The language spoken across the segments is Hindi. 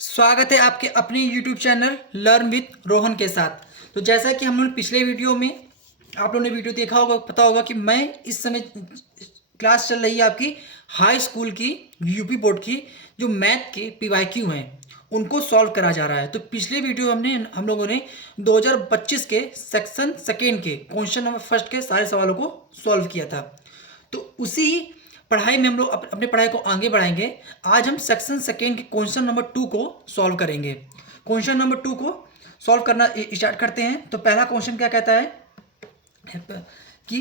स्वागत है आपके अपने YouTube channel learn with Rohan के साथ। तो जैसा कि हम लोग पिछले वीडियो में आप लोगों ने वीडियो देखा होगा, पता होगा कि मैं इस समय क्लास चल रही है आपकी हाई स्कूल की यूपी बोर्ड की जो मैथ के पीवाईक्यू हैं उनको सॉल्व करा जा रहा है। तो पिछले वीडियो हम लोगों ने 2025 के सेक्शन सेकेंड के क्वेश्चन नंबर फर्स्ट के सारे सवालों को सॉल्व किया था। तो उसी पढ़ाई में हम लोग अपने पढ़ाई को आगे बढ़ाएंगे। आज हम सेक्शन सेकेंड के क्वेश्चन नंबर 2 को सॉल्व करेंगे। क्वेश्चन नंबर 2 को सॉल्व करना स्टार्ट करते हैं। तो पहला क्वेश्चन क्या कहता है कि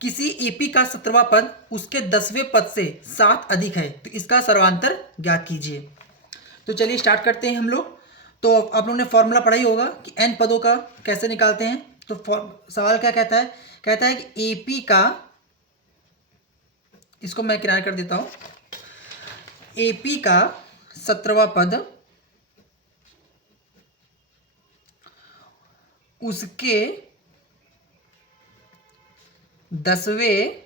किसी एपी का 17वां पद उसके 10वें पद से 7 अधिक है, तो इसका सर्वांतर ज्ञात कीजिए। तो चलिए स्टार्ट करते हैं हम लोग। तो आप लोगों ने फॉर्मूला पढ़ा ही होगा कि एन पदों का कैसे निकालते हैं। तो सवाल क्या कहता है, कहता है कि एपी का, इसको मैं किनारे कर देता हूं, एपी का 17वां पद उसके 10वें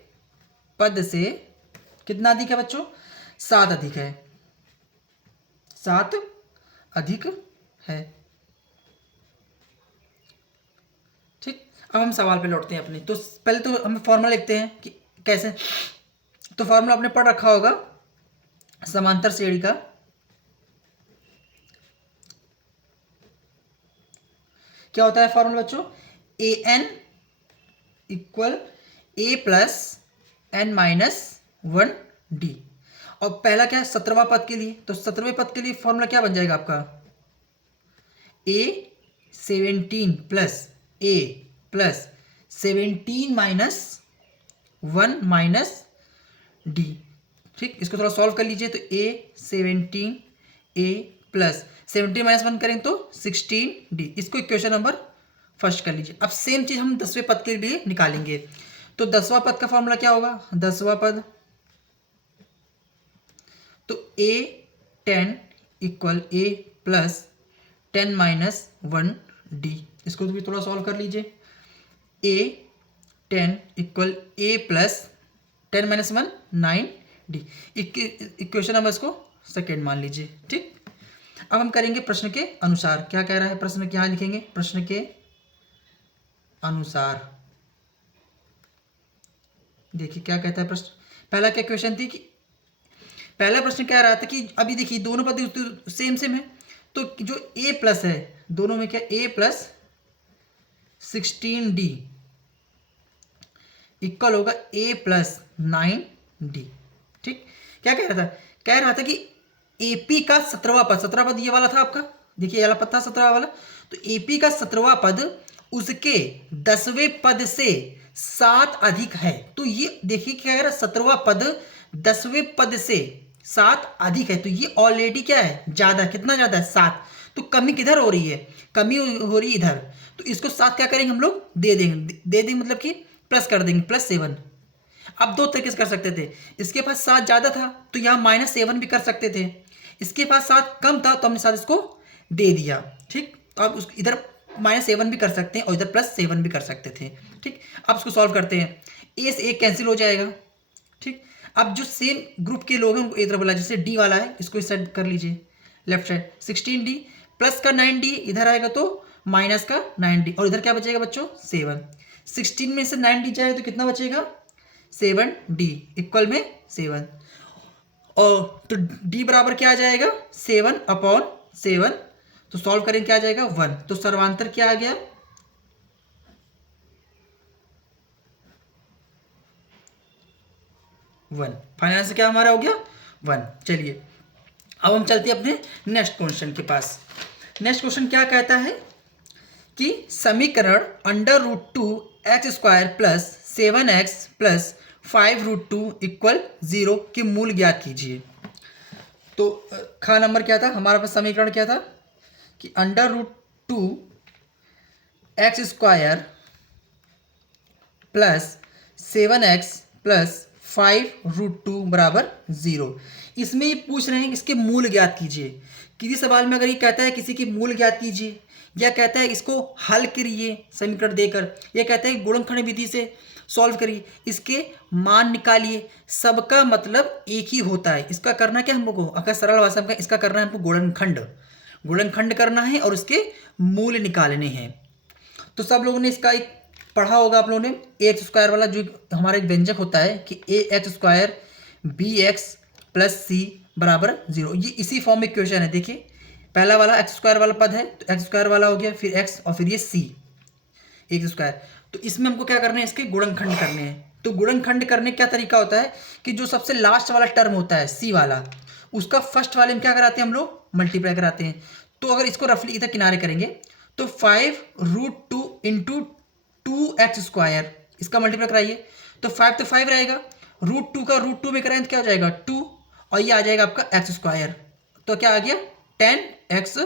पद से कितना अधिक है बच्चों? 7 अधिक है। 7 अधिक है। ठीक, अब हम सवाल पे लौटते हैं अपने। तो पहले तो हम फॉर्मूला लिखते हैं कि कैसे। तो फॉर्मूला आपने पढ़ रखा होगा समांतर श्रेणी का। क्या होता है फॉर्मूला बच्चों? A N equal A plus N minus 1 D. और पहला क्या है 17वां पद के लिए, तो 17वें पद के लिए फॉर्मूला क्या बन जाएगा आपका? ए 17 प्लस ए प्लस 17 माइनस 1 माइनस डी। ठीक, इसको थोड़ा सॉल्व कर लीजिए। तो ए 17 ए प्लस 17 माइनस 1 करें तो 16 डी। इसको इक्वेशन नंबर फर्स्ट कर लीजिए। अब सेम चीज हम 10वें पद के लिए निकालेंगे। तो 10वां पद का फॉर्मूला क्या होगा? 10वां पद तो A 10 equal A plus 10 minus 1 D. इसको भी थोड़ा सॉल्व कर लीजिए। A 10 equal A plus 10 minus 1 9 D. Equation number इसको सेकेंड मान लीजिए। ठीक, अब हम करेंगे प्रश्न के अनुसार। क्या कह रहा है प्रश्न? क्या लिखेंगे प्रश्न के अनुसार? देखिए क्या कहता है प्रश्न। पहला क्या क्वेश्चन थी कि पहला प्रश्न कह रहा था कि अभी देखिए दोनों पद सेम सेम है, तो जो ए प्लस है दोनों में क्या, ए प्लस 16 डी इक्वल होगा ए प्लस 9 डी। ठीक, क्या कह रहा था? कह रहा था कि एपी का 17वां पद, 17वां पद ये वाला था आपका, देखिए ये वाला पद था 17वां वाला। तो एपी का 17वां पद उसके 10वें पद से 7 अधिक है। तो ये देखिए क्या कह रहा है, 17वां पद 10वें पद से 7 अधिक है, तो ये ऑलरेडी क्या है, ज्यादा। कितना ज्यादा है? 7। तो कमी किधर हो रही है? कमी हो रही है इधर। तो इसको 7 क्या करेंगे हम लोग? दे देंगे मतलब कि प्लस कर देंगे, +7। अब दो तरीके से कर सकते थे। इसके पास 7 ज़्यादा था तो यहाँ -7 भी कर सकते थे। इसके पास 7 कम था तो हमने 7 इसको दे दिया। ठीक, तो अब उस इधर -7 भी कर सकते हैं और इधर +7 भी कर सकते थे। ठीक, अब इसको सॉल्व करते हैं। ए से एक कैंसिल हो जाएगा। ठीक, अब जो सेम ग्रुप के लोग हैं उनको इधर बोला, जैसे डी वाला है इसको इस साइड कर लीजिए, लेफ्ट साइड 16 डी प्लस का 9 डी इधर आएगा तो माइनस का 9 डी, और इधर क्या बचेगा बच्चों? 7। 16 में से 9 डी जाएगा तो कितना बचेगा? 7 डी इक्वल में 7। और तो डी बराबर क्या आ जाएगा? 7/7। तो सॉल्व करें क्या आ जाएगा? 1। तो सर्वांतर क्या आ गया? 1। फाइनल आंसर क्या हमारा हो गया? 1। चलिए अब हम चलते हैं अपने नेक्स्ट क्वेश्चन के पास। नेक्स्ट क्वेश्चन क्या कहता है कि समीकरण √2 x square plus 7x plus 5√2 equal 0 के मूल ज्ञात कीजिए। तो खा नंबर क्या था हमारे पास? समीकरण क्या था कि √2 x square plus 7x plus 5√2 बराबर 0। इसमें ये पूछ रहे हैं इसके मूल ज्ञात कीजिए। किसी सवाल में अगर ये कहता है किसी की मूल ज्ञात कीजिए, या कहता है इसको हल करिए समीकरण देकर, या कहता है गुणनखंड विधि से सॉल्व करिए, इसके मान निकालिए, सबका मतलब एक ही होता है। इसका करना क्या हमको, अगर सरल भाषा में इसका करना है हमको गुणनखंड करना है और इसके मूल निकालने हैं। तो सब लोगों ने इसका एक पढ़ा होगा आप लोगों ने, ए एक्स स्क्वायर वाला जो हमारा एक व्यंजक होता है कि A X square B X plus C बराबर 0। ये इसी फॉर्म में क्वेश्चन है। देखिए पहला वाला एक्स स्क्वायर वाला पद है तो एक्स स्क्वायर वाला हो गया, फिर एक्स और फिर ये सी एक्स स्क्वायर। तो इसमें हमको क्या करना है, इसके गुणनखंड करने हैं। तो गुणनखंड करने का क्या तरीका होता है कि जो सबसे लास्ट वाला टर्म होता है सी वाला, उसका फर्स्ट वाले में क्या कराते हैं हम लोग, मल्टीप्लाई कराते हैं। तो अगर इसको रफली इधर किनारे करेंगे तो 5√2 इंटू 2x स्क्वायर, इसका मल्टीप्लाई कराइए तो 5 तो 5 रहेगा, √2 का √2 में कराएं तो क्या हो जाएगा 2, और ये आ जाएगा आपका एक्स स्क्वायर। तो क्या आ गया 10x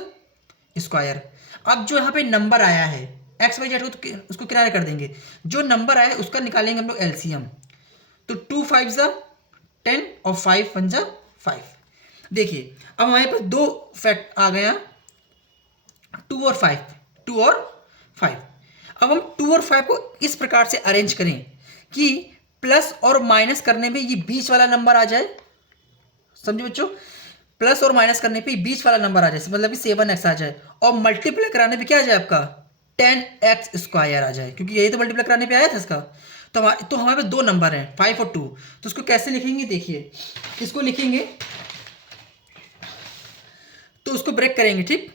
स्क्वायर। अब जो यहाँ पे नंबर आया है एक्स वाई जेड को तो उसको किनारे कर देंगे, जो नंबर आया है उसका निकालेंगे हम लोग एलसीएम। तो 2 5 ज़ा 10 और 5 1 ज़ा 5। देखिए अब हमारे पास दो फैक्ट आ गया 2 और 5। अब हम 2 और 5 को इस प्रकार से अरेंज करें कि प्लस और माइनस करने में ये बीच वाला नंबर आ जाए। समझे बच्चों, प्लस और माइनस करने पे बीच वाला नंबर आ जाए, मतलब कि 7x आ जाए, और मल्टीप्लाई कराने पे क्या आ जाए आपका 10x स्क्वायर आ जाए, क्योंकि यही तो मल्टीप्लाई कराने पे आया था इसका। तो हमारे पास दो नंबर हैं 5 और 2। तो उसको कैसे लिखेंगे, देखिए इसको लिखेंगे तो उसको ब्रेक करेंगे, ठीक।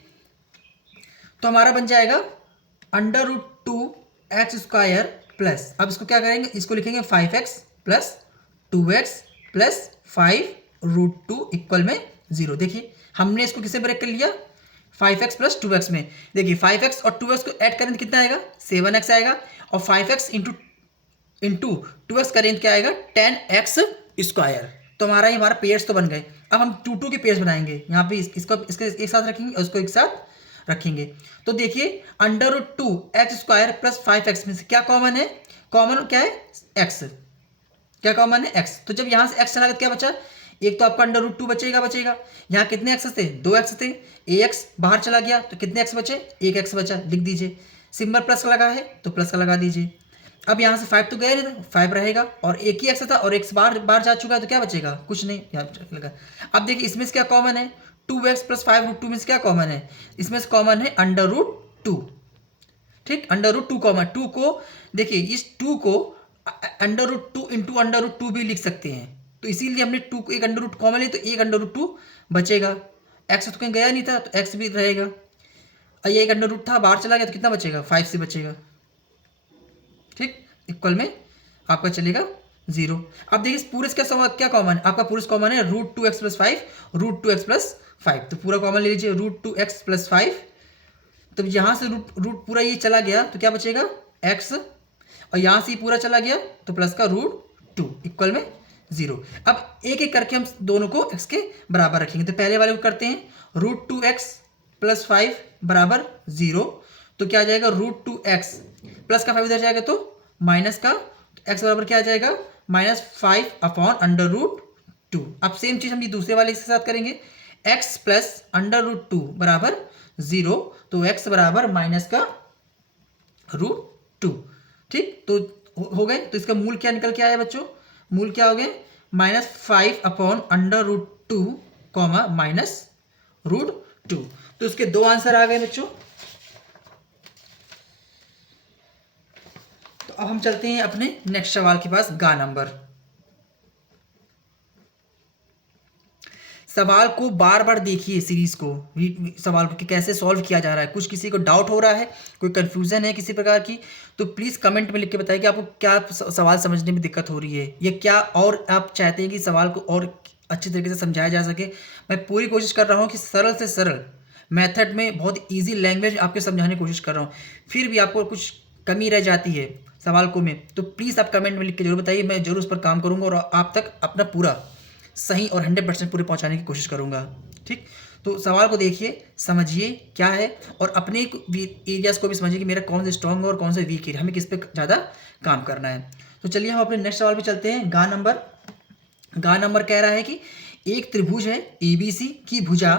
तो हमारा बन जाएगा √2x स्क्वायर प्लस, अब इसको क्या करेंगे, इसको लिखेंगे 5x plus 2x plus 5√2 equal में 0। देखिए हमने इसको किसे ब्रेक कर लिया 5x प्लस 2x में। देखिए 5x और 2x को ऐड करें तो कितना आएगा 7x आएगा, और 5x इंटू 2x करें तो क्या आएगा 10x स्क्वायर। तो हमारा पेयर्स तो बन गए। अब हम 2 के पेयर्स बनाएंगे, यहाँ पे इसको इसके एक साथ रखेंगे और उसको एक साथ रखेंगे। तो देखिए √2x स्क्वायर प्लस 5x में से क्या कॉमन है, कॉमन क्या है x, क्या कॉमन है x। तो जब यहाँ से x चला गया तो क्या बचा, एक तो आपका √2 बचेगा। यहाँ कितने x थे 2x थे, ax बाहर चला गया तो कितने x बचे 1x बचा, लिख दीजिए। सिंबल प्लस का लगा है तो प्लस का लगा दीजिए। अब यहाँ से 5 तो गया नहीं, 5 रहेगा, और एक ही x था और x बाहर जा चुका है तो क्या बचेगा कुछ नहीं, यहाँ लगा। अब देखिए इसमें से क्या कॉमन है 2x प्लस 5√2 में से क्या कॉमन है, इसमें से कॉमन है √2, ठीक। √2 कॉमन, 2 को देखिए इस 2 को √2 इंटू √2 भी लिख सकते हैं। तो इसीलिए हमने 2 को एक √2 कॉमन लिया तो एक √2 बचेगा। x तो कहीं गया नहीं था तो x भी रहेगा, और ये एक √2 था बाहर चला गया तो कितना बचेगा 5 से बचेगा, ठीक। इक्वल में आपका चलेगा 0। अब देखिए पूरे क्या सवाल क्या कॉमन है, आपका पूरे कॉमन है √2x प्लस 5, √2x प्लस 5, तो पूरा कॉमन ले लीजिए √2x प्लस 5। तो यहाँ से रूट पूरा ये चला गया तो क्या बचेगा x, और यहाँ से पूरा चला गया तो प्लस का √2 इक्वल में 0। अब एक एक करके हम दोनों को x के बराबर रखेंगे। तो पहले वाले को करते हैं √2x प्लस 5 बराबर 0। तो क्या आ जाएगा √2x प्लस का 5 इधर जाएगा तो माइनस का, तो x बराबर क्या आ जाएगा -5/√2। अब सेम चीज़ हम ये दूसरे वाले के साथ करेंगे, x प्लस √2 बराबर 0, तो x बराबर माइनस का √2, ठीक। तो हो गए। तो इसका मूल क्या निकल के आया बच्चों, मूल क्या हो गए -5/√2 -√2। तो इसके दो आंसर आ गए बच्चों। तो अब हम चलते हैं अपने नेक्स्ट सवाल के पास, गा नंबर। सवाल को बार बार देखिए, सीरीज को, सवाल को कि कैसे सॉल्व किया जा रहा है। कुछ किसी को डाउट हो रहा है, कोई कंफ्यूजन है किसी प्रकार की, तो प्लीज़ कमेंट में लिख के बताइए कि आपको क्या सवाल समझने में दिक्कत हो रही है, या क्या और आप चाहते हैं कि सवाल को और अच्छी तरीके से समझाया जा सके। मैं पूरी कोशिश कर रहा हूँ कि सरल से सरल मेथड में बहुत ईजी लैंग्वेज आपके समझाने की कोशिश कर रहा हूँ। फिर भी आपको कुछ कमी रह जाती है सवाल को में, तो प्लीज़ आप कमेंट में लिख के जरूर बताइए, मैं जरूर उस पर काम करूँगा और आप तक अपना पूरा सही और 100% पूरे पहुंचाने की कोशिश करूंगा, ठीक। तो सवाल को देखिए, समझिए क्या है, और अपने एरियाज़ को भी समझिए कि मेरा कौन सा स्ट्रॉन्ग है और कौन सा वीक है, हमें किस पे ज़्यादा काम करना है। तो चलिए हम अपने नेक्स्ट सवाल पे चलते हैं। गा नंबर कह रहा है कि एक त्रिभुज है ABC की भुजा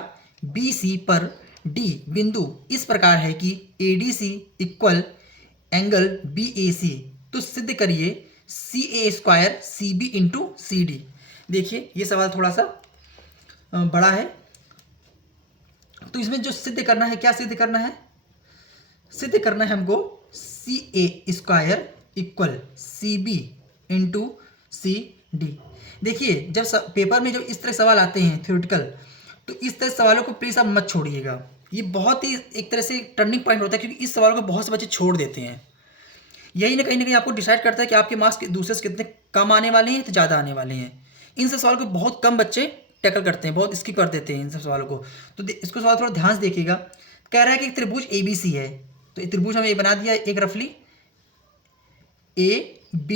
BC पर D बिंदु इस प्रकार है कि ADC इक्वल एंगल BAC, तो सिद्ध करिए CA square CB into CD। देखिए ये सवाल थोड़ा सा बड़ा है, तो इसमें जो सिद्ध करना है, क्या सिद्ध करना है? सिद्ध करना है हमको CA square equal CB into CD। देखिए जब पेपर में जब इस तरह सवाल आते हैं थ्योरेटिकल, तो इस तरह सवालों को प्लीज़ आप मत छोड़िएगा। ये बहुत ही एक तरह से टर्निंग पॉइंट होता है, क्योंकि इस सवाल को बहुत से बच्चे छोड़ देते हैं। यही ना कहीं आपको डिसाइड करता है कि आपके मार्क्स दूसरे से कितने कम आने वाले हैं तो ज़्यादा आने वाले हैं। इन सब सवालों को बहुत कम बच्चे टैकल करते हैं, बहुत स्किप कर देते हैं इन सब सवालों को। तो इसको सवाल थोड़ा ध्यान से देखिएगा। कह रहा है कि एक त्रिभुज ABC है, तो ये त्रिभुज हमें बना दिया एक रफली A B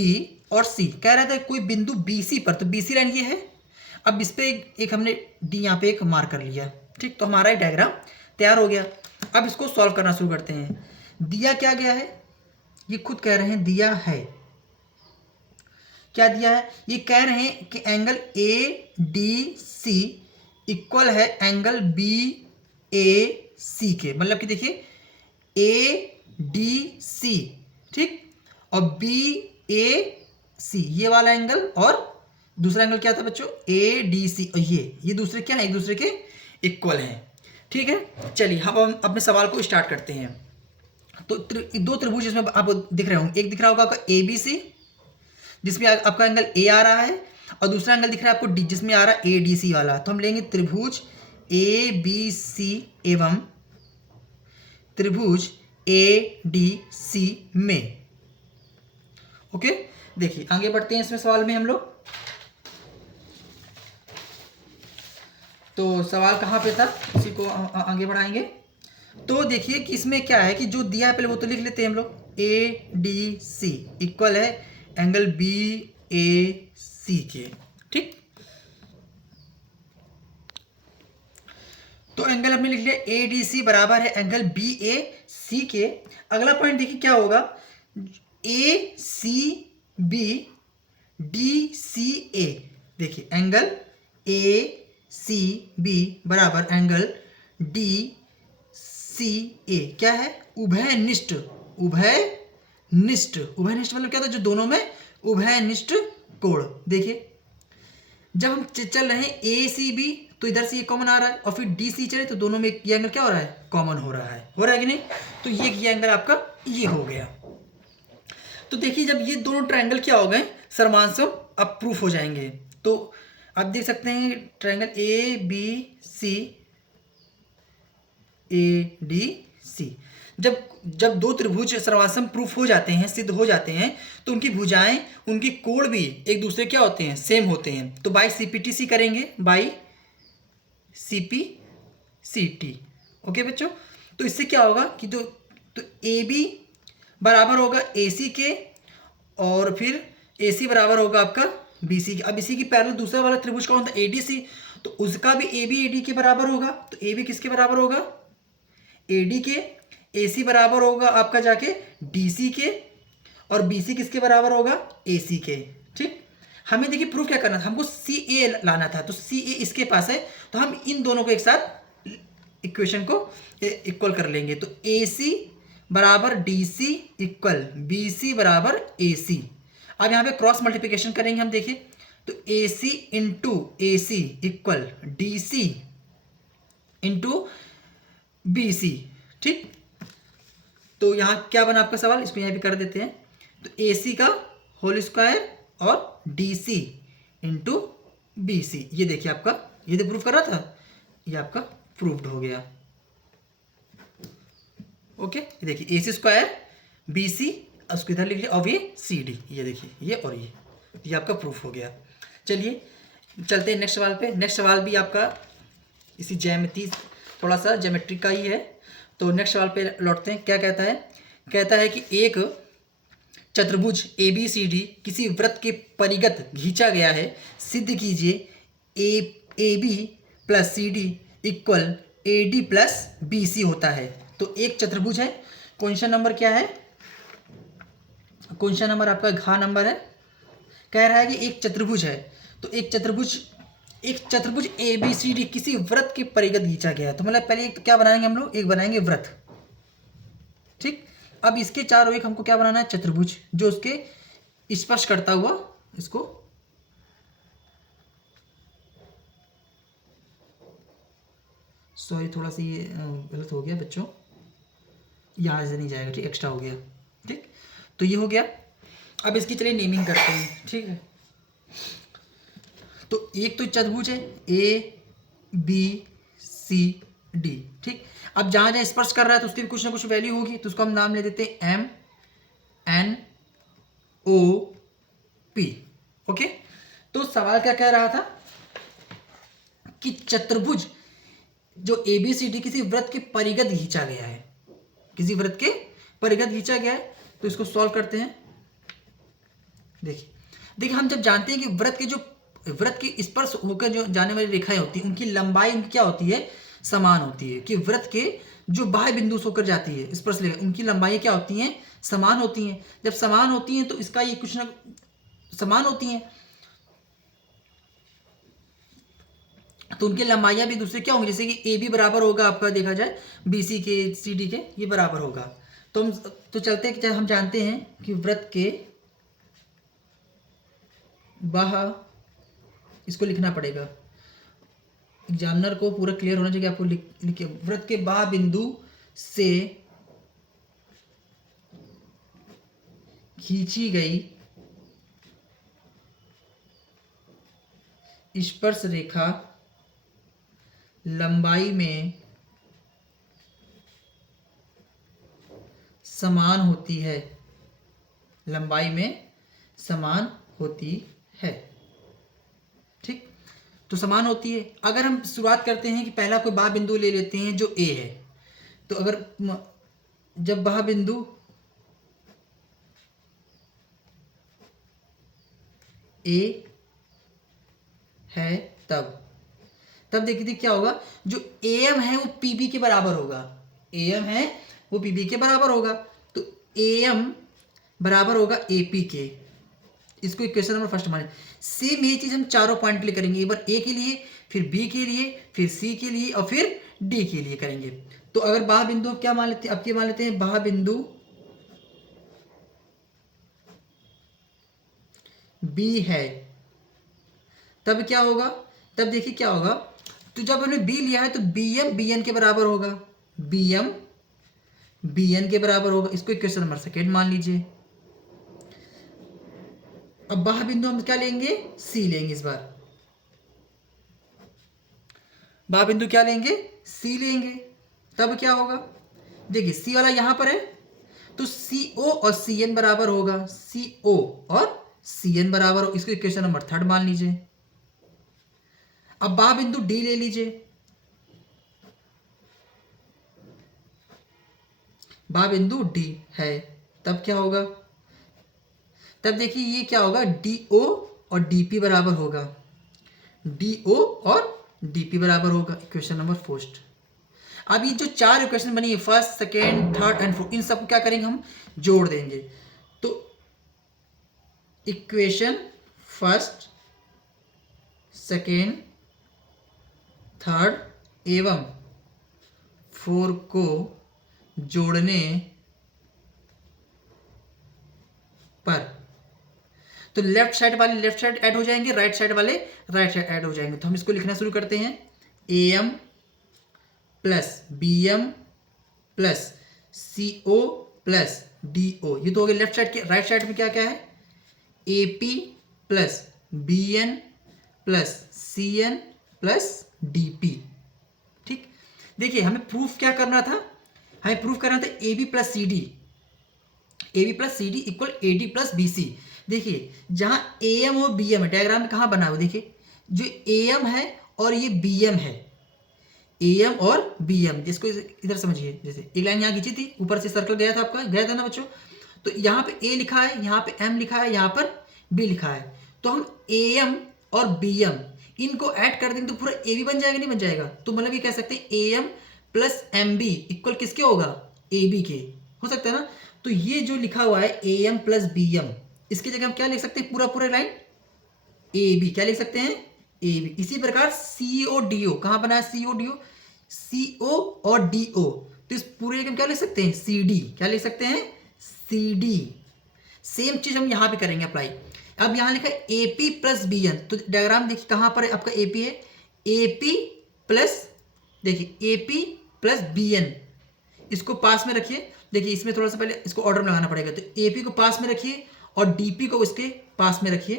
और C। कह रहा था कोई बिंदु BC पर, तो BC लाइन ये है। अब इस पे एक हमने D यहाँ पे एक मार्क कर लिया, ठीक। तो हमारा ये डायग्राम तैयार हो गया। अब इसको सॉल्व करना शुरू करते हैं। दिया क्या गया है, ये खुद कह रहे हैं दिया है। क्या दिया है? ये कह रहे हैं कि एंगल ADC इक्वल है एंगल BAC के। मतलब कि देखिए ADC, ठीक, और BAC ये वाला एंगल, और दूसरा एंगल क्या था बच्चों? ADC। और ये दूसरे क्या है? एक दूसरे के इक्वल हैं, ठीक है। चलिए हम अपने सवाल को स्टार्ट करते हैं। तो दो त्रिभुज इसमें आपको दिख रहे होंगे। एक दिख रहा होगा आपका ABC, जिसमें आपका एंगल A आ रहा है, और दूसरा एंगल दिख रहा है आपको D, जिसमें आ रहा है ADC वाला। तो हम लेंगे त्रिभुज ABC एवं त्रिभुज ADC में। ओके, देखिए आगे बढ़ते हैं इसमें सवाल में हम लोग। तो सवाल कहाँ पे था, इसी को आगे बढ़ाएंगे। तो देखिए कि इसमें क्या है कि जो दिया है पहले वो तो लिख लेते हैं हम लोग। ADC इक्वल है एंगल BAC के, ठीक। तो एंगल हमने लिख लिया ADC बराबर है एंगल BAC के। अगला पॉइंट देखिए क्या होगा, ACB DCA। देखिए एंगल ACB बराबर एंगल DCA क्या है? उभयनिष्ठ। उभयनिष्ठ मतलब क्या होता है? जो दोनों में उभयनिष्ठ कोण। देखिए जब हम चल रहे हैं ACB, तो इधर से ये कॉमन आ रहा है, और फिर DC चले तो दोनों में ये एंगल क्या हो रहा है? कॉमन हो रहा है कि नहीं? तो ये एंगल आपका ये हो गया। तो देखिए जब ये दोनों ट्रायंगल क्या हो गए? समांतर अब प्रूफ हो जाएंगे। तो आप देख सकते हैं ट्रायंगल ABC ADC, जब दो त्रिभुज सर्वासम प्रूफ हो जाते हैं, सिद्ध हो जाते हैं, तो उनकी भुजाएं, उनके कोण भी एक दूसरे क्या होते हैं? सेम होते हैं। तो बाई CPTC करेंगे, बाई CPCT। ओके बच्चों, तो इससे क्या होगा कि तो AB बराबर होगा AC के, और फिर AC बराबर होगा आपका BC के। अब इसी की पैरेलल दूसरा वाला त्रिभुज कौन था? ADC, तो उसका भी AB AD के बराबर होगा। तो AB किसके बराबर होगा? AD के। AC बराबर होगा आपका जाके DC के, और BC किसके बराबर होगा? AC के, ठीक। हमें देखिए प्रूफ क्या करना था, हमको CA लाना था। तो CA इसके पास है, तो हम इन दोनों को एक साथ इक्वेशन को इक्वल कर लेंगे। तो AC बराबर DC इक्वल BC बराबर AC। अब यहाँ पे क्रॉस मल्टीप्लिकेशन करेंगे हम। देखिए तो AC into AC equal DC into BC, ठीक। तो यहाँ क्या बना आपका सवाल, इसको यहाँ पे कर देते हैं। तो AC का होल स्क्वायर और DC इंटू BC। ये देखिए आपका, ये तो प्रूफ कर रहा था, ये आपका प्रूफ्ड हो गया। ओके, देखिए AC स्क्वायर BC, उसको इधर लिख लिया, और ये CD, ये देखिए ये और ये आपका प्रूफ हो गया। चलिए चलते हैं नेक्स्ट सवाल पे। नेक्स्ट सवाल भी आपका इसी ज्यामिति, थोड़ा सा ज्योमेट्री का ही है। तो नेक्स्ट सवाल पे लौटते हैं। क्या कहता है? कहता है कि एक चतुर्भुज ABCD किसी वृत्त के परिगत खींचा गया है, सिद्ध कीजिए AB plus CD equal AD plus BC होता है। तो एक चतुर्भुज है। क्वेश्चन नंबर क्या है? क्वेश्चन नंबर आपका घ नंबर है कह रहा है कि एक चतुर्भुज है, तो एक चतुर्भुज ए बी सी डी किसी वृत्त के परिगत खींचा गया है। तो मतलब पहले क्या बनाएंगे हम लोग, एक बनाएंगे वृत्त, ठीक। अब इसके चारों एक हमको क्या बनाना है, चतुर्भुज, जो उसके स्पर्श करता हुआ, इसको सॉरी थोड़ा सा ये गलत हो गया बच्चों, यहाँ से नहीं जाएगा, ठीक, एक्स्ट्रा हो गया, ठीक। तो ये हो गया। अब इसकी चलिए नेमिंग करते हैं, ठीक है। तो एक तो चतुर्भुज है ए बी सी डी, ठीक। अब जहाँ जहाँ स्पर्श कर रहा है तो उसकी भी कुछ ना कुछ वैल्यू होगी, तो उसको हम नाम ले देते हैं M N O P, okay. तो सवाल क्या कह रहा था कि चतुर्भुज जो ए बी सी डी किसी वृत्त के परिगत खींचा गया है, किसी वृत्त के परिगत खींचा गया है। तो इसको सॉल्व करते हैं। देखिए हम जब जानते हैं कि वृत्त के स्पर्श होकर जो जाने वाली रेखाएं होती हैं, उनकी लंबाई उनकी क्या होती है, समान होती है। कि वृत्त के जो बाह्य बिंदु से होकर जाती है स्पर्श रेखा, उनकी लंबाई क्या होती हैं, समान होती हैं। जब समान होती हैं तो इसका ये कुछ ना समान होती हैं, तो उनकी लंबाइयाँ भी दूसरे क्या होंगी, जैसे कि ए बी बराबर होगा आपका, देखा जाए बी सी के सी डी के, ये बराबर होगा। तो हम तो चलते हैं कि हम जानते हैं कि वृत्त के बाह्य, इसको लिखना पड़ेगा, एग्जामिनर को पूरा क्लियर होना चाहिए। आपको लिखिए वृत्त के बाह्य बिंदु से खींची गई स्पर्श रेखा लंबाई में समान होती है, लंबाई में समान होती है, ठीक। तो समान होती है। अगर हम शुरुआत करते हैं कि पहला कोई बाह्य बिंदु ले लेते हैं जो ए है, तो अगर जब बाह्य बिंदु ए है तब देखिए क्या होगा, जो ए एम है वो पी बी के बराबर होगा, ए एम है वो पी बी के बराबर होगा। तो ए एम बराबर होगा ए पी के, इसको इक्वेशन नंबर फर्स्ट माने। सेम ये चीज़ हम चारों पॉइंट के लिए करेंगे, एक बार ए के लिए, फिर बी के लिए, फिर सी के लिए और फिर डी के लिए करेंगे। तो अगर बाह्य बिंदु क्या मान लेते हैं, अब क्या मान लेते हैं, बाह्य बिंदु बी है, तब क्या होगा, तब देखिए क्या होगा, तो जब हमने बी लिया है तो बी एम बी एन के बराबर होगा, बी एम बी एन के बराबर होगा। इसको इक्वेशन नंबर सेकेंड मान लीजिए। अब बाह्य बिंदु हम क्या लेंगे, सी लेंगे, इस बार बाह्य बिंदु क्या लेंगे, सी लेंगे। तब क्या होगा, देखिए सी वाला यहां पर है, तो सी ओ और सी एन बराबर होगा, सी ओ और सी एन बराबर हो। इसको इक्वेशन नंबर थर्ड मान लीजिए। अब बाह्य बिंदु डी ले लीजिए, बाह्य बिंदु डी है, तब क्या होगा, तब देखिए ये क्या होगा, डी ओ और डी पी बराबर होगा, डी ओ और डी पी बराबर होगा। Equation number first. अब ये जो चार इक्वेशन बनी है, first second third and fourth, इन सबको क्या करेंगे, हम जोड़ देंगे। तो इक्वेशन फर्स्ट सेकेंड थर्ड एवं फोर को जोड़ने पर तो लेफ्ट साइड वाले लेफ्ट साइड ऐड हो जाएंगे, राइट साइड वाले राइट साइड ऐड हो जाएंगे। तो हम इसको लिखना शुरू करते हैं, A M plus B M plus C O plus D O, ये तो हो गया लेफ्ट साइड के। राइट साइड में क्या क्या है, A P plus B N plus C N plus D P, ठीक। देखिए हमें प्रूफ क्या करना था, हमें प्रूफ करना था A B plus C D, A B plus C D equal A D plus B C. देखिए जहां ए एम और बी एम है, डायग्राम में कहाँ बना हुआ, देखिए जो ए एम है और ये बी एम है, ए एम और बी एम, जिसको इधर समझिए, जैसे एक लाइन यहाँ खींची थी, ऊपर से सर्कल गया था आपका, गया था ना बच्चों। तो यहाँ पे ए लिखा है, यहाँ पे एम लिखा है, यहाँ पर बी लिखा है। तो हम ए एम और बी एम इनको ऐड कर देंगे तो पूरा ए बी बन जाएगा, नहीं बन जाएगा। तो मतलब ये कह सकते हैं A M plus M B equal किसके होगा, ए बी के, हो सकता है ना। तो ये जो लिखा हुआ है A M plus B M, इसकी जगह हम क्या लिख सकते हैं, पूरा पूरा लाइन ए बी, क्या लिख सकते हैं, ए बी। इसी प्रकार सी ओ डी ओ, कहाँ बना है सी ओ डी ओ, सी ओ और डी ओ, तो इस पूरे हम क्या लिख सकते हैं, सी डी, क्या लिख सकते हैं, सी डी। सेम चीज हम यहाँ पे करेंगे अप्लाई। अब यहाँ लिखा है A P plus B N, तो डायग्राम देखिए कहाँ पर है आपका ए पी है, ए पी प्लस, देखिए A P plus B N, इसको पास में रखिए। देखिए इसमें थोड़ा सा पहले इसको ऑर्डर में लगाना पड़ेगा, तो ए पी को पास में रखिए और डी पी को उसके पास में रखिए,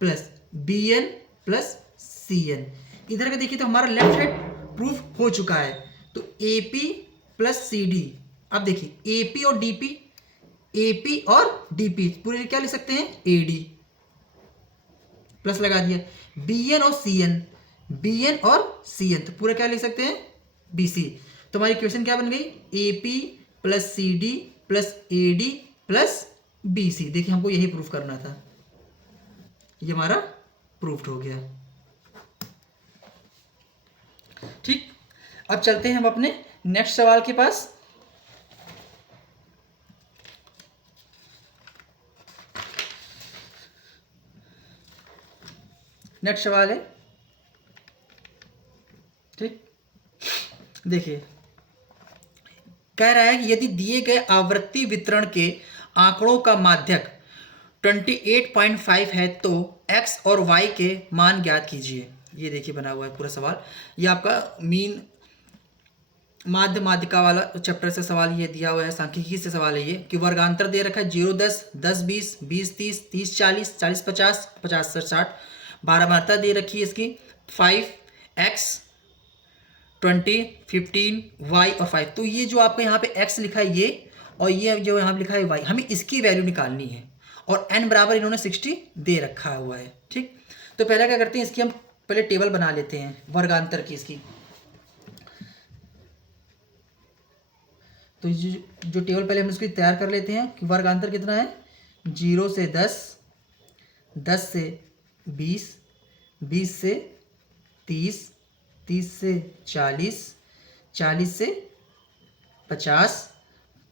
plus B N plus C N. इधर का देखिए तो हमारा लेफ्ट साइड प्रूफ हो चुका है, तो A P plus C D. अब देखिए ए पी और डी पी, ए पी और डी पी पूरे क्या लिख सकते हैं, ए डी, प्लस लगा दिया, बी एन और सी एन, बी एन और सी एन, तो पूरा क्या लिख सकते हैं, बी सी। तो हमारी इक्वेशन क्या बन गई, A P plus C D plus A D plus B C. देखिए हमको यही प्रूफ करना था, ये हमारा प्रूफ्ड हो गया। ठीक, अब चलते हैं हम अपने नेक्स्ट सवाल के पास। नेक्स्ट सवाल है, ठीक, देखिए कह रहा है कि यदि दिए गए आवृत्ति वितरण के आंकड़ों का माध्यक 28.5 है तो x और y के मान ज्ञात कीजिए। ये देखिए बना हुआ है पूरा सवाल, ये आपका मीन माध्य माध्यिका वाला चैप्टर से सवाल ये दिया हुआ है, सांख्यिकी से सवाल है ये, कि वर्गांतर दे रखा है 0 10 10 20 20 30 30 40 40 50 50 60, बारहमारता दे रखी है इसकी 5x 20 15 y और 5। तो ये जो आपका यहाँ पे x लिखा है ये, और ये जो यहाँ पे लिखा है y, हमें इसकी वैल्यू निकालनी है, और n बराबर इन्होंने 60 दे रखा हुआ है। ठीक, तो पहले क्या करते हैं, इसकी हम पहले टेबल बना लेते हैं वर्गांतर की इसकी। तो जो टेबल पहले हम इसकी तैयार कर लेते हैं कि वर्गांतर कितना है, 0 से 10, 10 से 20, 20 से 30, 30 से 40, 40 से 50,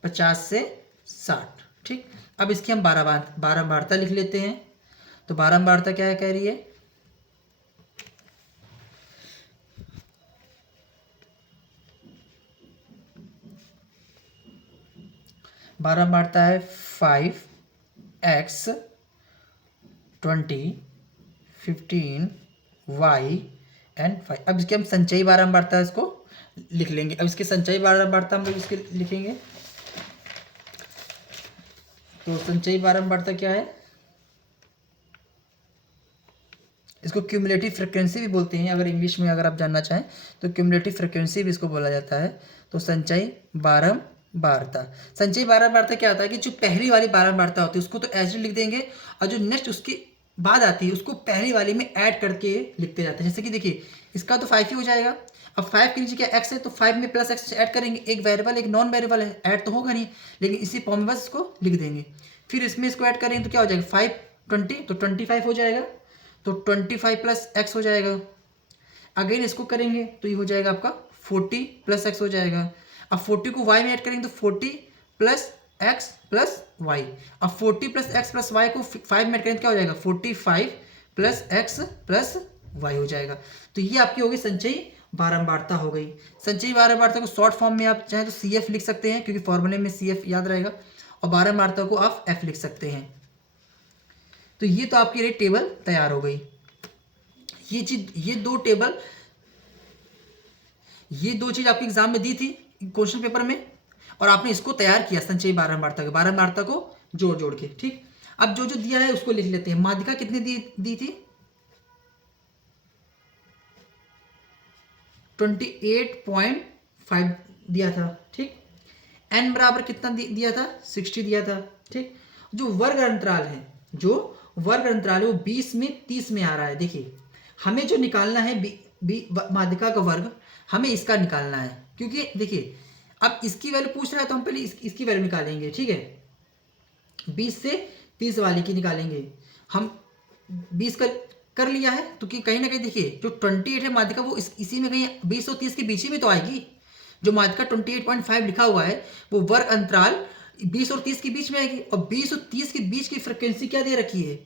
50 से 60। ठीक, अब इसकी हम बारंबारता लिख लेते हैं। तो बारंबारता क्या है, कह रही है, बारंबारता है 5x 20 15 y एंड 5। अब इसके हम संचयी बारंबारता इसको लिख लेंगे। अब इसके संचयी बारंबारता हम लोग इसके लिखेंगे। तो संचयी बारंबारता क्या है, इसको क्यूमुलेटिव फ्रीक्वेंसी भी बोलते हैं, अगर इंग्लिश में अगर आप जानना चाहें तो क्यूमुलेटिव फ्रीक्वेंसी भी इसको बोला जाता है। तो संचयी बारंबारता, संचयी बारंबारता क्या होता है कि जो पहली वाली बारंबारता होती है उसको तो एज लिख देंगे, और जो नेक्स्ट उसके बाद आती है उसको पहली वाली में ऐड करके लिखते जाते हैं। जैसे कि देखिए इसका तो 5 ही हो जाएगा। अब 5 के नीचे क्या x है, तो 5 में प्लस x ऐड करेंगे, एक वेरिएबल एक नॉन वेरिएबल है, ऐड तो होगा नहीं, लेकिन इसी फॉर्म में बस इसको लिख देंगे। फिर इसमें इसको ऐड करेंगे तो क्या हो जाएगा, 5 20 तो 25 हो जाएगा, तो 25 प्लस x हो जाएगा। अगेन इसको करेंगे तो ये हो जाएगा आपका 40 प्लस x हो जाएगा। अब 40 को y में ऐड करेंगे तो 40 प्लस x प्लस y। अब 40 प्लस x प्लस y को 5 में ऐड करेंगे तो क्या हो जाएगा, 45 प्लस x प्लस y हो जाएगा। तो ये आपकी होगी संचयी बारंबारता हो गई। संचयी बारंबारता को शॉर्ट फॉर्म में आप चाहे तो CF लिख सकते हैं, क्योंकि फॉर्मूले में CF याद रहेगा, और बारंबारता को आप F लिख सकते हैं। तो ये तो आपके लिए टेबल तैयार हो गई। ये चीज, ये दो चीज आपके एग्जाम में दी थी क्वेश्चन पेपर में, और आपने इसको तैयार किया संचयी बारंबारता को जोड़ के। ठीक, अब जो दिया है उसको लिख लेते हैं। माध्यिका कितनी दी थी, 28.5 दिया था। ठीक, n बराबर कितना दिया था, 60 दिया था। ठीक, जो वर्ग अंतराल है वो 20 में 30 में आ रहा है। देखिए हमें जो निकालना है माध्यिका का वर्ग, हमें इसका निकालना है, क्योंकि देखिए अब इसकी वैल्यू पूछ रहा है तो हम पहले इसकी वैल्यू निकालेंगे। ठीक है, 20 से 30 वाले की निकालेंगे। हम 20 कर लिया है, तो कि कहीं ना कहीं देखिए जो 28 है माध्यिका वो इसी में कहीं 20 और 30 के बीच ही में तो आएगी। जो माध्यिका 28.5 लिखा हुआ है वो वर्ग अंतराल 20 और 30 के बीच में आएगी, और 20 और 30 के बीच की फ्रिक्वेंसी क्या दे रखी है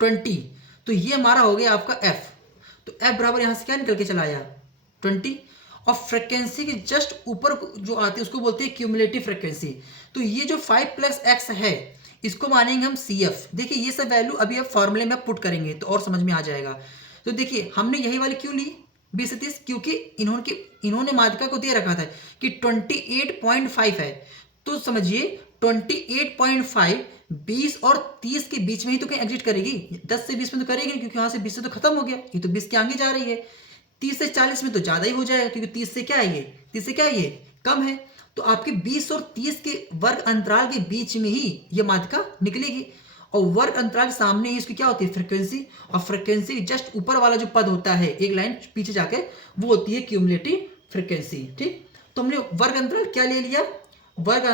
20, तो ये हमारा हो गया आपका एफ। तो एफ बराबर यहाँ से क्या निकल के चला आया 20, और फ्रिक्वेंसी के जस्ट ऊपर जो आती है उसको बोलते हैं क्यूमुलेटिव फ्रिक्वेंसी। तो ये जो 5 + x है इसको मानेंगे हम सी एफ। देखिए ये सब वैल्यू अभी आप फॉर्मूले में पुट करेंगे तो और समझ में आ जाएगा। तो देखिए हमने यही वाली क्यों ली 20 से 30, क्योंकि इन्होंने माध्यिका को दे रखा था कि 28.5 है, तो समझिए 28.5 20 और 30 के बीच में ही तो कहीं एग्जिट करेगी, 10 से 20 में तो करेगी नहीं, क्योंकि यहाँ से 20 से तो खत्म हो गया, ये तो 20 के आगे जा रही है। 30 से 40 में तो ज़्यादा ही हो जाएगा, क्योंकि 30 से क्या है ये 30 से क्या है ये कम है। तो आपके 20 और 30 के वर्ग अंतराल के बीच में ही ये माध्यिका निकलेगी, और वर्ग अंतराल के सामने ही इसकी क्या होती है फ्रिक्वेंसी, और फ्रिक्वेंसी जस्ट ऊपर वाला जो पद होता है एक लाइन पीछे जाके वो होती है क्यूमुलेटिव फ्रिक्वेंसी। ठीक, तो हमने वर्ग अंतराल क्या ले लिया, वर्ग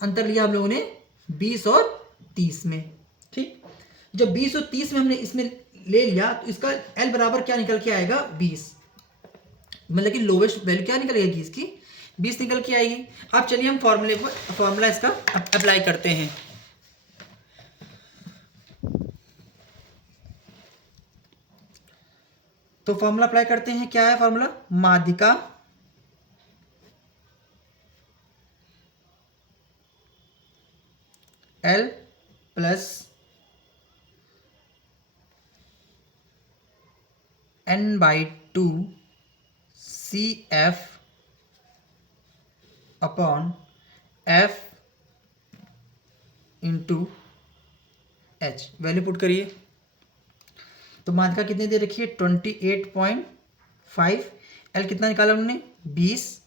अंतर लिया हम लोगों ने 20 और 30 में। ठीक, जब 20 और 30 में हमने इसमें ले लिया तो इसका L बराबर क्या निकल के आएगा 20, मतलब कि लोवेस्ट वैल्यू क्या निकलेगी इसकी 20 निकल के आएगी। अब चलिए हम फॉर्मूला इसका अप्लाई करते हैं। तो फॉर्मूला अप्लाई करते हैं, क्या है फॉर्मूला, माध्यिका L + n/2 CF upon F × H। Value put करिए। तो माध्यिका कितनी दे रखी है 28.5, L कितना निकाला उन्होंने 20,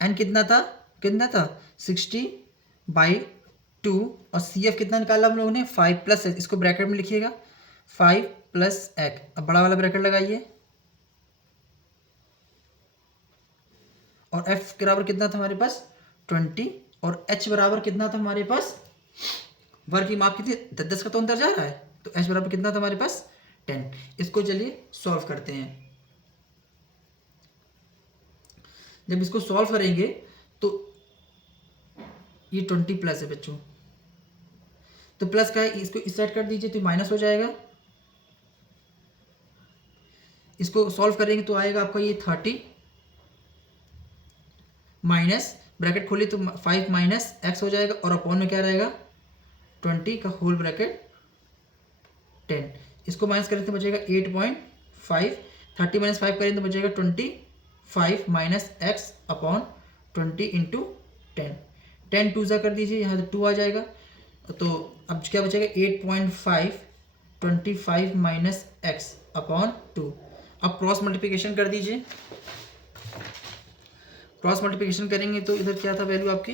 N कितना था 60/2, और CF कितना निकाला हम लोगों ने 5 + H। इसको ब्रैकेट में लिखिएगा 5 + H। अब बड़ा वाला ब्रैकेट लगाइए, और F के बराबर कितना था हमारे पास 20, और H बराबर कितना था हमारे पास, वर्ग की माप कितनी 10 का तो अंदर जा रहा है, तो H बराबर कितना था हमारे पास 10। इसको चलिए सॉल्व करते हैं। जब इसको सॉल्व करेंगे तो ये 20 प्लस है बच्चों, तो प्लस का है इसको इस साइड कर दीजिए तो माइनस हो जाएगा। इसको सॉल्व करेंगे तो आएगा आपका ये 30 माइनस ब्रैकेट खोलिए तो 5 - x हो जाएगा, और अपॉन में क्या रहेगा 20 का होल ब्रैकेट 10। इसको माइनस करें तो बचेगा 8.5, 30 - 5 करें तो बचेगा 25 - x अपॉन 20 × 10। 10 2 कर दीजिए, यहाँ से 2 आ जाएगा, तो अब क्या बचेगा 8.5 25 - x अपॉन 2। अब क्रॉस मल्टीप्लिकेशन कर दीजिए। क्रॉस मल्टीप्लिकेशन करेंगे तो इधर क्या था वैल्यू आपकी,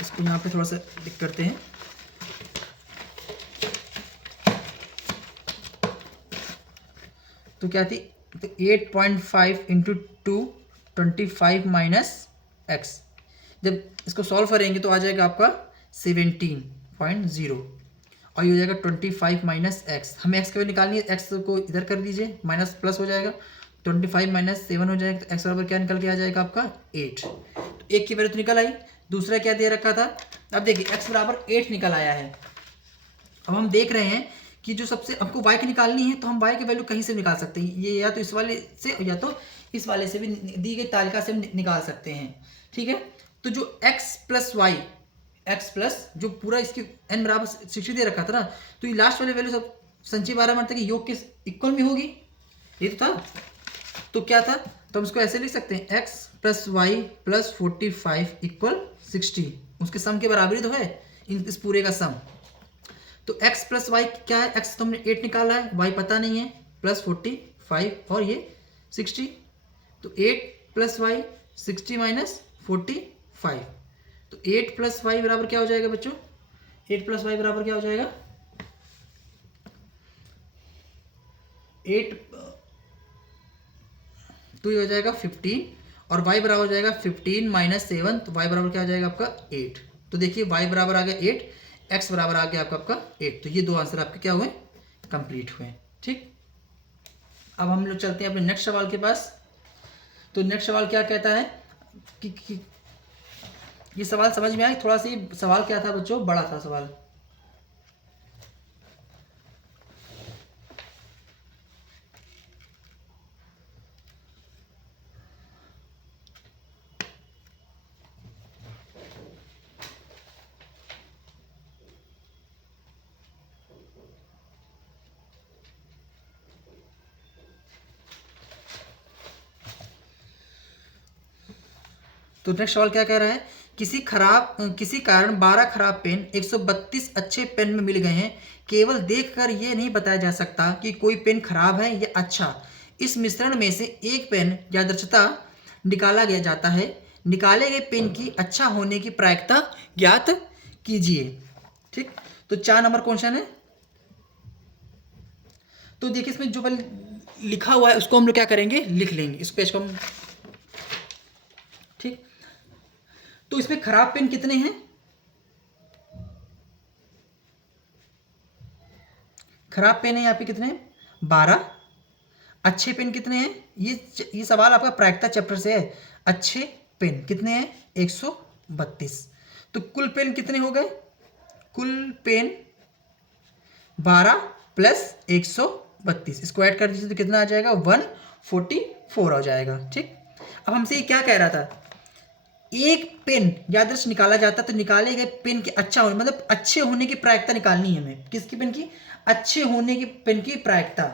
इसको यहाँ पे थोड़ा सा लिख करते हैं। तो क्या थी, तो 8.5 × 2 25 - x। जब इसको सॉल्व करेंगे तो आ जाएगा आपका 17.0, और ये हो जाएगा 25 - x। हमें x की वैल्यू निकालनी है, x को इधर कर दीजिए, माइनस प्लस हो जाएगा, 25 - 7 हो जाएगा, तो x बराबर क्या निकल के आ जाएगा आपका 8। तो एक की वैल्यू तो निकल आई, दूसरा क्या दे रखा था, अब देखिए x बराबर 8 निकल आया है। अब हम देख रहे हैं कि जो सबसे हमको y की निकालनी है, तो हम y की वैल्यू कहीं से निकाल सकते हैं, ये या तो इस वाले से या तो इस वाले से भी दी गई तालिका से हम निकाल सकते हैं। ठीक है, तो जो x + y जो पूरा इसकी n बराबर 60 दे रखा था ना, तो ये लास्ट वाली वैल्यू सब संचय 12 मानते कि योग के इक्वल में होगी, ये तो था। तो क्या था, तो हम इसको ऐसे लिख सकते हैं x + y + 45 = 60, उसके सम के बराबरी तो है इस पूरे का सम। तो x + y क्या है, x तो हमने 8 निकाला है, y पता नहीं है, + 45 और ये 60, तो 8 + y 60 - 45, तो 8 + y बराबर क्या हो जाएगा बच्चों, 8 + y बराबर क्या हो जाएगा 8, तो ये हो जाएगा 15, और y बराबर हो जाएगा 15 - 7, तो y बराबर क्या हो जाएगा आपका 8। तो देखिए y बराबर आ गया 8, x बराबर आ गया आपका 8, तो ये दो आंसर आपके क्या हुए कंप्लीट हुए। ठीक, अब हम लोग चलते हैं अपने नेक्स्ट सवाल के पास। तो नेक्स्ट सवाल क्या कहता है, कि ये सवाल समझ में आई? थोड़ा सा ये सवाल क्या था बच्चों, बड़ा था सवाल। तो नेक्स्ट सवाल क्या कह रहा है, किसी कारण 12 खराब पेन 132 अच्छे पेन में मिल गए हैं। केवल देखकर यह नहीं बताया जा सकता कि कोई पेन खराब है या अच्छा। इस मिश्रण में से एक पेन यादृच्छता निकाला गया जाता है। निकाले गए पेन की अच्छा होने की प्रायिकता ज्ञात कीजिए। ठीक, तो 4 नंबर क्वेश्चन है। तो देखिए इसमें जो लिखा हुआ है उसको हम लोग क्या करेंगे, लिख लेंगे इस पेज को हम। ठीक, तो इसमें खराब पेन कितने हैं, खराब पेन है यहाँ पे कितने, 12। अच्छे पेन कितने हैं, ये सवाल आपका प्रायिकता चैप्टर से है। अच्छे पेन कितने हैं, 132। तो कुल पेन कितने हो गए, कुल पेन 12 प्लस 132, इसको ऐड कर दीजिए तो कितना आ जाएगा, 144 हो जाएगा। ठीक, अब हमसे ये क्या कह रहा था, एक पेन यादृश निकाला जाता तो निकाले गए पेन के अच्छा होने, मतलब अच्छे होने की प्रायिकता निकालनी है हमें। किसकी पेन की, अच्छे होने की पेन की प्रायिकता।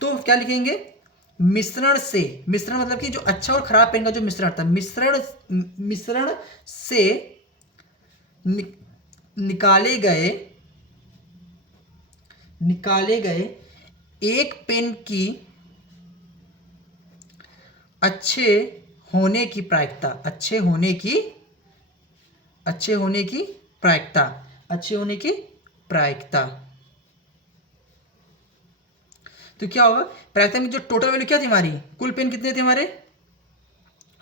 तो क्या लिखेंगे, मिश्रण से, मिश्रण मतलब कि जो अच्छा और खराब पेन का जो मिश्रण था, मिश्रण से निकाले गए एक पेन की अच्छे होने की प्रायिकता, अच्छे होने की प्रायिकता। तो क्या होगा, प्रायिकता में जो टोटल वैल्यू क्या थी हमारी, कुल पेन कितने थे हमारे,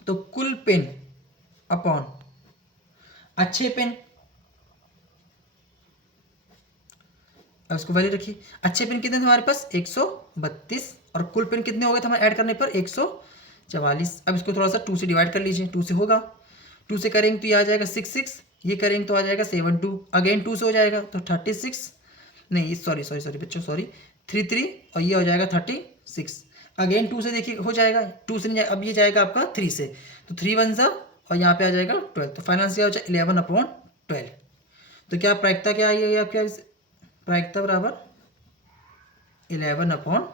तो कुल पेन अपॉन अच्छे पेन, अब उसको वैल्यू रखिए। अच्छे पेन कितने थे हमारे पास, 132, और कुल पेन कितने हो गए थे हमारे ऐड करने पर, 144। अब इसको थोड़ा सा 2 से डिवाइड कर लीजिए, 2 से होगा, 2 से करेंगे तो ये आ जाएगा 66, ये करेंगे तो आ जाएगा 72, अगेन 2 से हो जाएगा तो 36, नहीं सॉरी बच्चों सॉरी, 33, और ये हो जाएगा 36, अगेन 2 से देखिए हो जाएगा, 2 से नहीं, अब ये जाएगा आपका 3 से, तो 3 1 सा, और यहाँ पे आ जाएगा 12, तो फाइनल क्या हो जाएगा 11/12। तो क्या प्रायिकता क्या आई है आपका, प्रायिकता बराबर 11/12।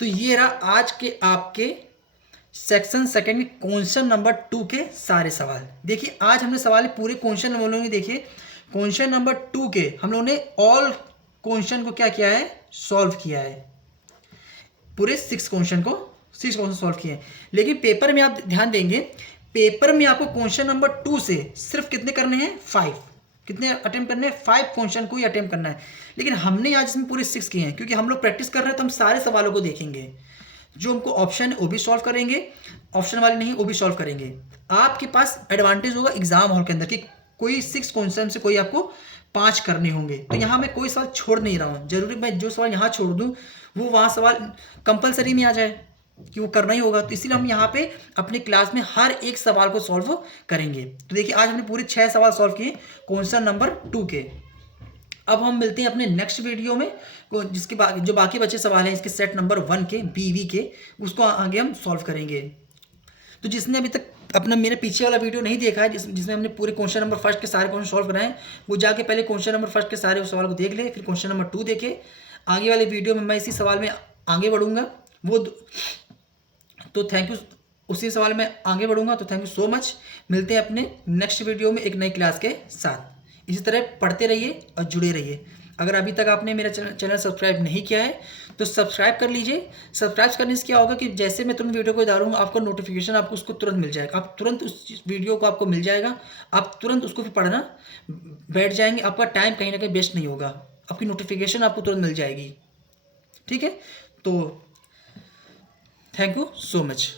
तो ये रहा आज के आपके सेक्शन सेकंड क्वेश्चन नंबर 2 के सारे सवाल। देखिए आज हमने सवाल पूरे क्वेश्चन हम लोगों ने देखिए, क्वेश्चन नंबर 2 के हम लोगों ने ऑल क्वेश्चन को क्या किया है, सॉल्व किया है। पूरे 6 क्वेश्चन सॉल्व किए हैं। लेकिन पेपर में आप ध्यान देंगे, पेपर में आपको क्वेश्चन नंबर 2 से सिर्फ कितने करने हैं, 5, कितने अटेम्प्ट करने हैं, 5 क्वेश्चन को ही अटेम्प्ट करना है। लेकिन हमने आज इसमें पूरे 6 किए हैं, क्योंकि हम लोग प्रैक्टिस कर रहे हैं तो हम सारे सवालों को देखेंगे। जो हमको ऑप्शन है वो भी सॉल्व करेंगे, ऑप्शन वाले नहीं वो भी सॉल्व करेंगे। आपके पास एडवांटेज होगा एग्जाम हॉल के अंदर कि कोई 6 क्वेश्चन से कोई आपको 5 करने होंगे। तो यहाँ मैं कोई सवाल छोड़ नहीं रहा हूँ, जरूरी मैं जो सवाल यहाँ छोड़ दूँ वो वहाँ सवाल कंपलसरी में आ जाए कि वो करना ही होगा। तो इसीलिए हम यहाँ पे अपने क्लास में हर एक सवाल को सॉल्व करेंगे। तो देखिए आज हमने पूरे 6 सवाल सॉल्व किए क्वेश्चन नंबर 2 के। अब हम मिलते हैं अपने नेक्स्ट वीडियो में, जिसके जो बाकी बचे सवाल हैं इसके सेट नंबर 1 के बीवी के, उसको आगे हम सॉल्व करेंगे। तो जिसने अभी तक अपना मेरे पीछे वाला वीडियो नहीं देखा है, जिसमें हमने पूरे क्वेश्चन नंबर 1 के सारे क्वेश्चन सॉल्व कराए हैं, वो जाके पहले क्वेश्चन नंबर 1 के सारे उस सवाल को देख ले, फिर क्वेश्चन नंबर 2 देखे। आगे वाले वीडियो में मैं इसी सवाल में आगे बढ़ूंगा, वो तो थैंक यू, उसी सवाल में आगे बढ़ूंगा। तो थैंक यू सो मच, मिलते हैं अपने नेक्स्ट वीडियो में एक नई क्लास के साथ। इसी तरह पढ़ते रहिए और जुड़े रहिए। अगर अभी तक आपने मेरा चैनल सब्सक्राइब नहीं किया है तो सब्सक्राइब कर लीजिए। सब्सक्राइब करने से क्या होगा कि जैसे मैं तुरंत वीडियो को डालूंगा आपका नोटिफिकेशन आपको उसको तुरंत मिल जाएगा, आप तुरंत उस वीडियो को आपको मिल जाएगा, आप तुरंत उसको फिर पढ़ना बैठ जाएंगे, आपका टाइम कहीं ना कहीं वेस्ट नहीं होगा, आपकी नोटिफिकेशन आपको तुरंत मिल जाएगी। ठीक है, तो थैंक यू सो मच।